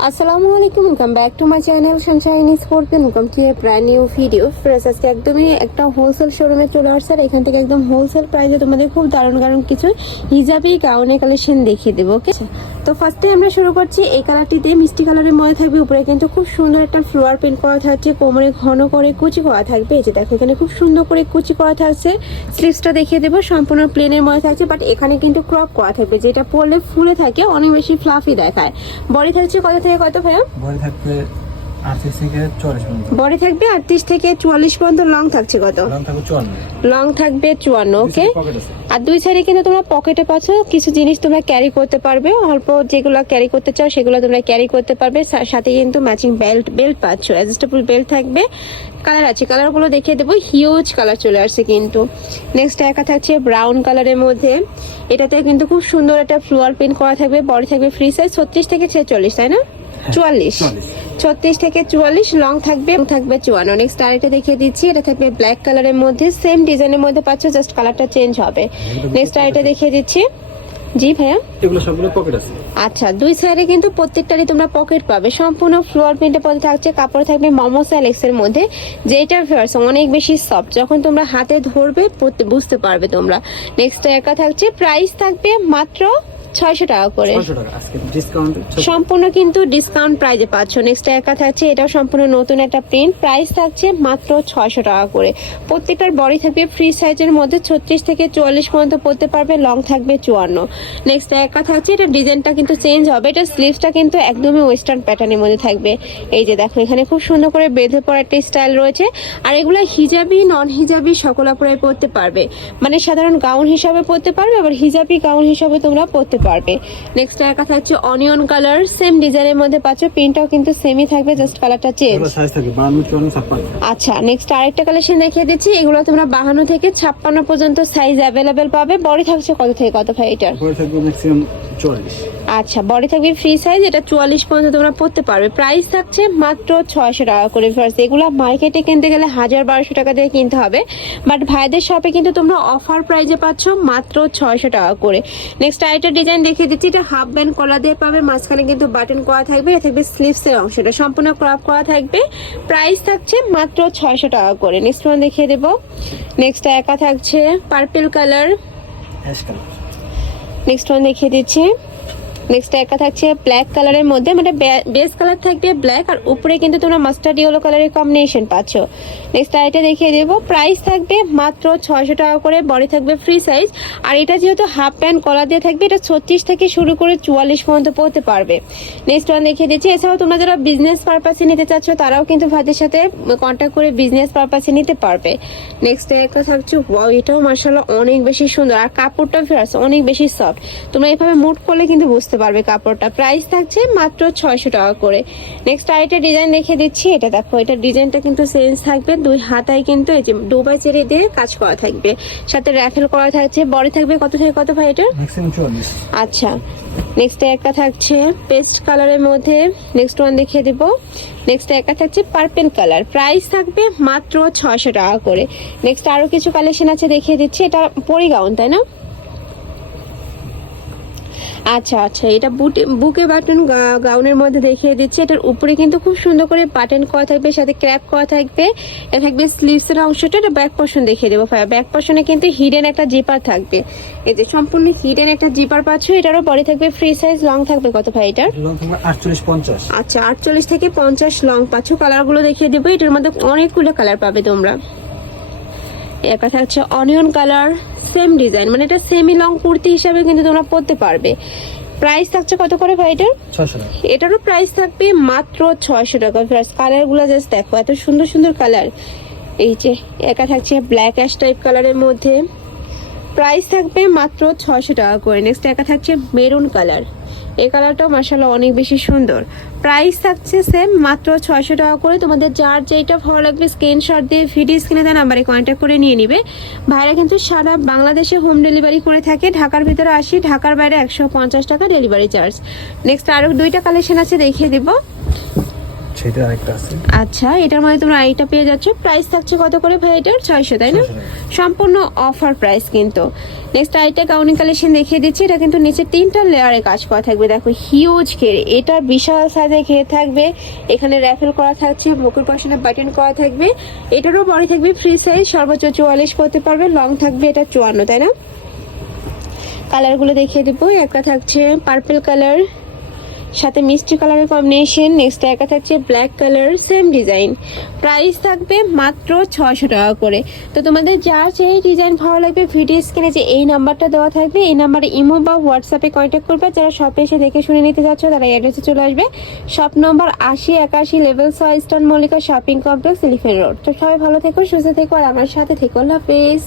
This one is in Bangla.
আসসালামু আলাইকুম welcome back to my channel Sunshine Sports welcome to a brand new video fresh আজকে একদমই একটা হোলসেল শোরুমে চলে আসছে আর এখান থেকে একদম হোলসেল প্রাইসে তোমাদের খুব দারুণ কারণ কিছু হিজাবি গাউনে কালেকশন দেখিয়ে দেবো ওকে তো ফার্স্টে আমরা শুরু করছি। এই কালারটিতে মিষ্টি কালারের মধ্যে থাকবে। উপরে কিন্তু খুব সুন্দর একটা ফ্লোয়ার প্রিন্ট করা থাকছে। কোমরে ঘন করে কুচি করা থাকবে। এই যে দেখো, এখানে খুব সুন্দর করে কুচি করা থাকছে। স্লিভসটা দেখিয়ে দেবো। সম্পূর্ণ প্লেনের মধ্যে থাকছে বাট এখানে কিন্তু ক্রপ করা থাকবে। যেটা পরলে ফুলে থাকে, অনেক বেশি ফ্লাফি দেখায়। বডি থাকছে কত থেকে কত ভাইয়া? বডি থাকবে বডি থাকবে আটত্রিশ থেকে চুয়াল্লিশ পর্যন্ত লং থাকছে কত? লং থাকবে চুয়ান্ন। ওকে আর দুই সাইডে কিন্তু তোমরা পকেটে পাচ্ছ কিছু জিনিস তোমরা ক্যারি করতে পারবে অল্প যেগুলো ক্যারি করতে চাও সেগুলো তোমরা ক্যারি করতে পারবে সাথে কিন্তু ম্যাচিং বেল্ট বেল্ট পাচ্ছ অ্যাডজাস্টেবল বেল্ট থাকবে। কালার আছে কালারগুলো দেখিয়ে দেবো হিউজ কালার চলে আসছে কিন্তু। নেক্সট একা থাকছে ব্রাউন কালারের মধ্যে। এটাতে কিন্তু খুব সুন্দর একটা ফ্লোয়ার প্রিন্ট করা থাকবে বডি থাকবে ফ্রি সাইজ ছত্রিশ থেকে ছেচল্লিশ তাই না? চুয়াল্লিশ। চুয়াল্লিশ। ছত্রিশ থেকে চুয়াল্লিশ লং থাকবে এবং থাকবে চুয়ান্ন। নেক্সট আরেকটা দেখিয়ে দিচ্ছি এটা থাকবে ব্ল্যাক কালারের মধ্যে সেম ডিজাইনের মধ্যে পাচ্ছ জাস্ট কালারটা চেঞ্জ হবে। নেক্সট আরেকটা দেখিয়ে দিচ্ছি। জি ভাইয়া? এগুলো সবগুলো পকেট আছে। আচ্ছা দুই সাইডে কিন্তু প্রত্যেকটারই তোমরা পকেট পাবে। সম্পূর্ণ ফ্লোর প্রিন্টের পথে থাকছে কাপড় থাকবে মোমো স্যালেক্স এর মধ্যে যেটা ফেয়ার্স অনেক বেশি সফট যখন তোমরা হাতে ধরবে বুঝতে পারবে তোমরা। নেক্সট একা থাকছে প্রাইস থাকবে মাত্র ছয়শো টাকা করে। সম্পূর্ণ কিন্তু ডিসকাউন্ট প্রাইজে পাচ্ছ। নেক্সট একা থাকছে এটাও সম্পূর্ণ নতুন একটা প্রিন্ট প্রাইস থাকছে মাত্র ছয়শো টাকা করে। প্রত্যেকটার বডি থাকবে ফ্রি সাইজের মধ্যে ছত্রিশ থেকে চুয়াল্লিশ পর্যন্ত পড়তে পারবে লং থাকবে চুয়ান্ন। নেক্সট একা থাকছে এটা ডিজাইনটা কিন্তু চেঞ্জ হবে। এটা স্লিভসটা কিন্তু একদমই ওয়েস্টার্ন প্যাটার্নের মধ্যে থাকবে। এই যে দেখো এখানে খুব সুন্দর করে বেঁধে পড়া একটা স্টাইল রয়েছে। আর এগুলো হিজাবি নন হিজাবি সকল আপুরাই পরতে পারবে। মানে সাধারণ গাউন হিসাবে পরতে পারবে আবার হিজাবি গাউন হিসাবে তোমরা পরতে পারবে। নেক্সট একা থাকছে অনিয়ন কালার সেম ডিজাইনের মধ্যে পাচ্ছ প্রিন্টটাও কিন্তু সেমই থাকবে জাস্ট কালারটা চেঞ্জ আচ্ছা নেক্সট আরেকটা কালেকশন দেখিয়ে দিচ্ছি এগুলো তোমরা বাহান্ন থেকে ছাপ্পান্ন পর্যন্ত সাইজ অ্যাভেলেবেল পাবে। বডি থাকছে কত থেকে কত ভাই এটার? আচ্ছা বডি থাকবে ফ্রি সাইজ এটা চুয়াল্লিশ পর্যন্ত তোমরা পড়তে পারবে। প্রাইস থাকছে মাত্র ছয়শো টাকা করে ফার্স্ট এগুলো মার্কেটে কিনতে গেলে হাজার বারোশো টাকা দিয়ে কিনতে হবে। বাট ভাইদের শপে কিন্তু তোমরা অফার প্রাইজে পাচ্ছ মাত্র ছয়শো টাকা করে। নেক্সট আরেকটা ডিজাইন দেখিয়ে দিচ্ছি এটা হাফ ব্যান্ড কলা দিয়ে পাবে। মাঝখানে কিন্তু বাটন করা থাকবে এটা থাকবে স্লিভসের অংশটা সম্পূর্ণ ক্রপ করা থাকবে। প্রাইস থাকছে মাত্র ছয়শো টাকা করে। নেক্সট ওয়ান দেখিয়ে দেবো। নেক্সট একা থাকছে পার্পেল কালার নেক্সট ওয়ান দেখিয়ে দিচ্ছি। নেক্সট একটা থাকছে ব্ল্যাক কালারের মধ্যে মানে বেস কালার থাকবে ব্ল্যাক আর উপরে কিন্তু তোমরা মাস্টার্ড ইয়েলো কালারের কম্বিনেশন পাচ্ছ। নেক্সট আরেকটা দেখিয়ে দেবো প্রাইস থাকবে মাত্র ছয়শো টাকা করে বডি থাকবে ফ্রি সাইজ আর এটা যেহেতু হাফ প্যান্ট কলা দিয়ে থাকবে, এটা ছত্রিশ থেকে শুরু করে চুয়াল্লিশ পর্যন্ত পড়তে পারবে। নেক্সট ওয়ান দেখিয়ে দিচ্ছি, এছাড়াও তোমরা যারা বিজনেস পারপাসে নিতে চাচ্ছ, তারাও কিন্তু ভাইদের সাথে কন্ট্যাক্ট করে বিজনেস পারপাসে নিতে পারবে। নেক্সট একটা থাকছে ওয়াও এটাও মার্শাল্লাহ অনেক বেশি সুন্দর। আর কাপড়টা ফেরাস অনেক বেশি সফট তোমরা এভাবে মুট করলে কিন্তু বুঝতে পারবে কাপড়টা। প্রাইস থাকছে মাত্র ছয়শো টাকা করে। নেক্সট আরেকটা ডিজাইন দেখিয়ে দিচ্ছি। এটা দেখো এটা ডিজাইনটা কিন্তু চেঞ্জ থাকবে। দুই হাতায় কিন্তু এই যে ডুবাই চেরি দিয়ে কাজ করা থাকবে। সাথে র্যাফেল করা থাকছে। বডি থাকবে কত থেকে কত ভাই এটা আচ্ছা। নেক্সট একটা থাকছে পেস্ট কালারের মধ্যে। নেক্সট ওয়ান দেখিয়ে দেবো। নেক্সট একটা থাকছে পার্পেল কালার প্রাইস থাকবে মাত্র ছয়শো টাকা করে। নেক্সট আরও কিছু কালেকশন আছে দেখিয়ে দিচ্ছি। এটা পরি গাউন তাই না? আচ্ছা আচ্ছা এটা বুটে বুকে বাটন গাউনের মধ্যে দেখিয়ে দিচ্ছে। এটার উপরে কিন্তু খুব সুন্দর করে বাটন করা থাকবে সাথে ক্র্যাপ করা থাকবে। এটা থাকবে স্লিভসের অংশটা এটা ব্যাক পোর্শন দেখিয়ে দেবো। ব্যাক পোর্শনে কিন্তু হিডেন একটা জিপার থাকবে। এই যে সম্পূর্ণ হিডেন একটা জিপার পাচ্ছ এটারও পরে থাকবে ফ্রি সাইজ লং থাকবে কত ভাই এটার? আটচল্লিশ পঞ্চাশ। আচ্ছা আটচল্লিশ থেকে পঞ্চাশ লং পাচ্ছ। কালারগুলো দেখিয়ে দেবো। এটার মধ্যে অনেকগুলো কালার পাবে তোমরা। একটা থাকছে অনিয়ন কালার সেম ডিজাইন মানে এটা সেমি লং কুর্তি হিসাবে কিন্তু তোমরা পরতে পারবে। প্রাইস থাকছে কত করে ভাই এটার? এটারও প্রাইস থাকবে মাত্র ছয়শো টাকা। প্লাস কালারগুলো জাস্ট দেখো এত সুন্দর সুন্দর কালার এই যে একা থাকছে ব্ল্যাক অ্যাশ টাইপ কালারের মধ্যে। প্রাইস থাকবে মাত্র ছয়শো টাকা করে। নেক্সট একা থাকছে মেরুন কালার এই কালারটাও মাসাল্লাহ অনেক বেশি সুন্দর। প্রাইস থাকছে সেম মাত্র ছয়শো টাকা করে। তোমাদের যার যেটা ভালো লাগবে স্ক্রিনশট দিয়ে ভিডিও স্ক্রিনে দেওয়া নাম্বারে কন্ট্যাক্ট করে নিয়ে নিবে। ভাইরা কিন্তু সারা বাংলাদেশে হোম ডেলিভারি করে থাকে। ঢাকার ভিতরে আসি ঢাকার বাইরে একশো পঞ্চাশ টাকা ডেলিভারি চার্জ নেক্সট আরও দুইটা কালেকশন আছে দেখিয়ে দেবো। সেটা আরেকটা আছে। আচ্ছা এটার মধ্যে তোমরা আইটা পেয়ে যাচ্ছ। প্রাইস থাকছে কত করে ভাই এটার? ছয়শো তাই না? সম্পূর্ণ অফার প্রাইস কিন্তু। নেক্সট আইটা গাউনের কালেকশন দেখিয়ে দিচ্ছি। এটা কিন্তু নিচে তিনটা লেয়ারে কাজ করা থাকবে। দেখো হিউজ ঘের এটা বিশাল সাইজে ঘের থাকবে। এখানে র্যাফেল করা থাকছে মুকুর পশনে বাটন করা থাকবে। এটারও বড় থাকবে ফ্রি সাইজ সর্বোচ্চ চুয়াল্লিশ করতে পারবে লং থাকবে এটা চুয়ান্ন, তাই না? কালারগুলো দেখিয়ে দেবো। একটা থাকছে পার্পেল কালার সাথে মিষ্টি কালারের কম্বিনেশন নেক্সট একা থাকছে black colour same design price থাকবে মাত্র ছশো টাকা করে। তো তোমাদের যা সেই ডিজাইন ভালো লাগবে ভিডিও স্ক্রিনে যে এই নাম্বারটা দেওয়া থাকবে, এই নাম্বারে ইমো বা হোয়াটসঅ্যাপে কন্ট্যাক্ট করবে। যারা শপে এসে দেখে শুনে নিতে যাচ্ছ তারা অ্যাড্রেসে চলে আসবে। শপ নম্বর আশি একাশি লেভেল ছয় star Mallika shopping complex elephant road তো সবাই ভালো থেকো, সুস্থ থেকো, আর আমার সাথে থেকো। আল্লাহ হাফেজ।